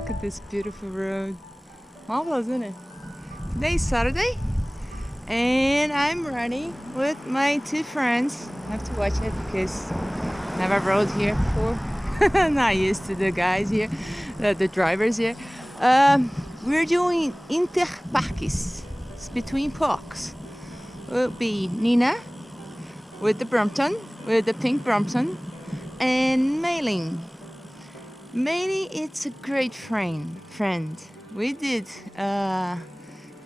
Look at this beautiful road. Marvelous, isn't it? Today's Saturday and I'm running with my two friends. I have to watch it because I never rode here before. I'm not used to the guys here, the drivers here. We're doing Interparques. It's between parks. Will be Nyna with the Brompton, with the pink Brompton, and Mailing. Mailing, it's a great friend. We did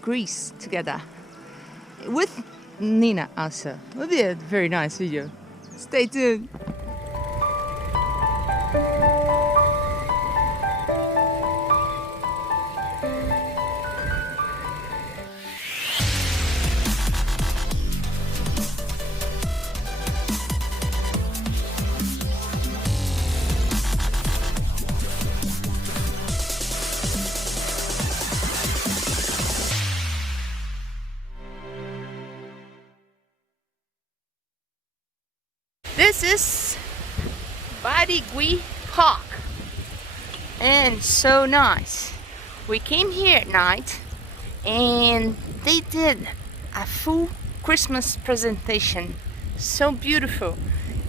Greece together with Nyna also. It'll be a very nice video. Stay tuned. This is Barigui Park and so nice. We came here at night and they did a full Christmas presentation. So beautiful.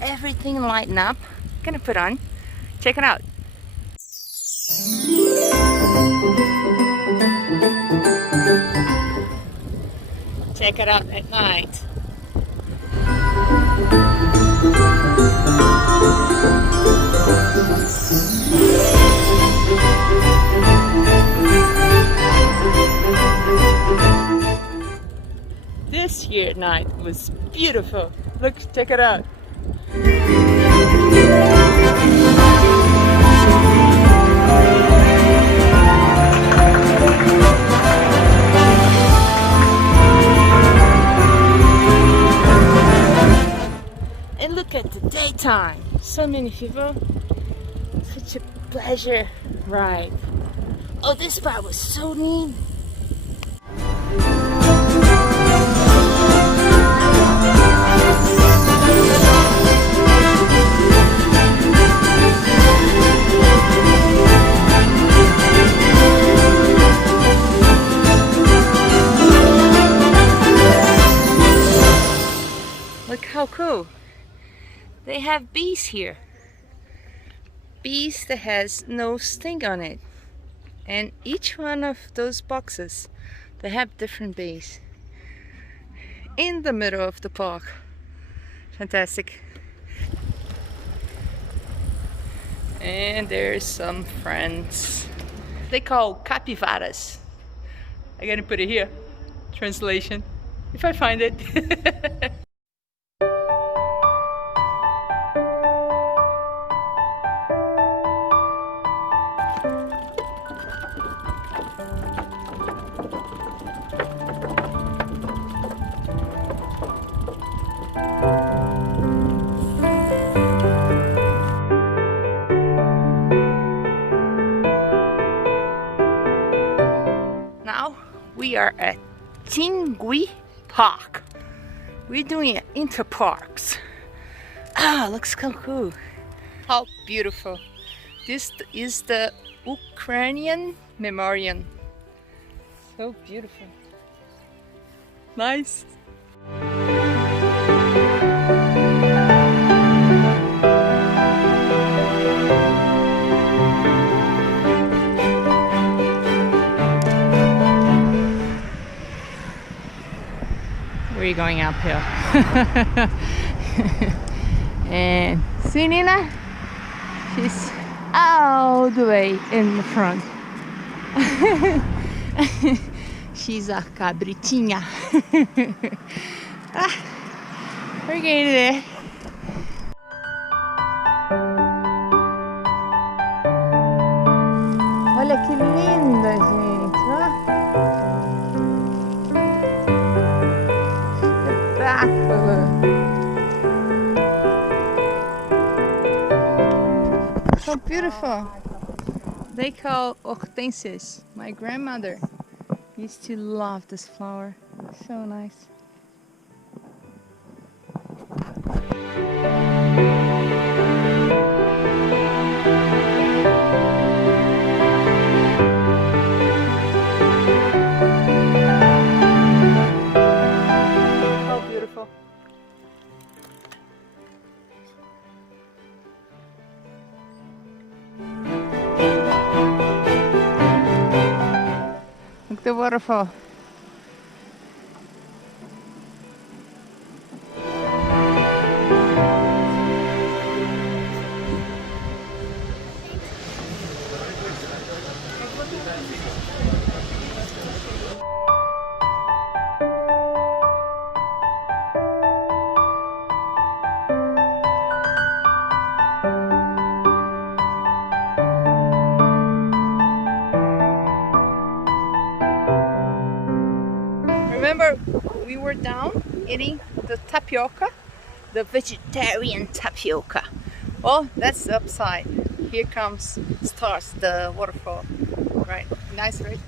Everything lighting up. Gonna put on. Check it out. Check it out at night. This year at night was beautiful. Look, check it out. And look at the daytime. So many people. Such a pleasure ride. Oh, this part was so neat. Look how cool. They have bees here. Bees that has no sting on it. And each one of those boxes, they have different bees. In the middle of the park. Fantastic. And there's some friends. They call capivaras. I'm gonna put it here. Translation. If I find it. We are at Jingui Park. We're doing Interparques. Ah, looks so cool. How beautiful. This is the Ukrainian Memorial. So beautiful. Nice. We're going uphill. And see Nyna? She's all the way in the front. She's a cabritinha. We're getting there. Olha que linda, gente. So beautiful. They call hortensias. My grandmother used to love this flower. So nice. the waterfall. Remember, we were down eating the tapioca, the vegetarian tapioca. Well, that's the upside. Here starts the waterfall. Right, nice, right?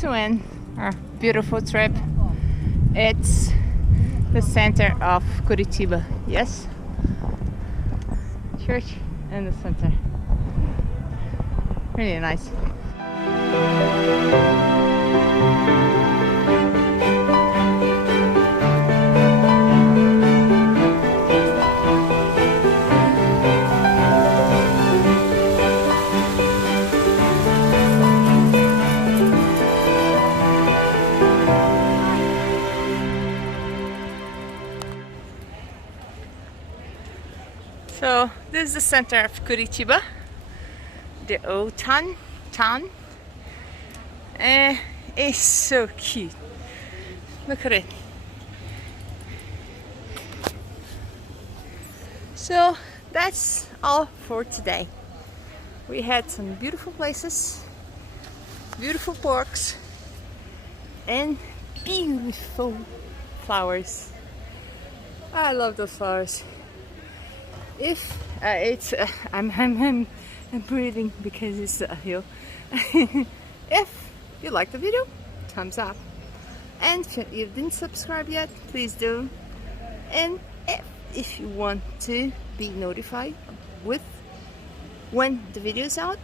To end our beautiful trip, it's the center of Curitiba. Yes, church in the center. Really nice. So this is the center of Curitiba, the old town. It's so cute. Look at it. So that's all for today. We had some beautiful places, beautiful parks, and beautiful flowers. I love those flowers. If I'm breathing because it's a hill. If you liked the video, thumbs up, and if you didn't subscribe yet, please do. And if you want to be notified with when the video is out,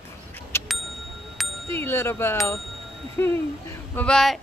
the little bell. Bye bye.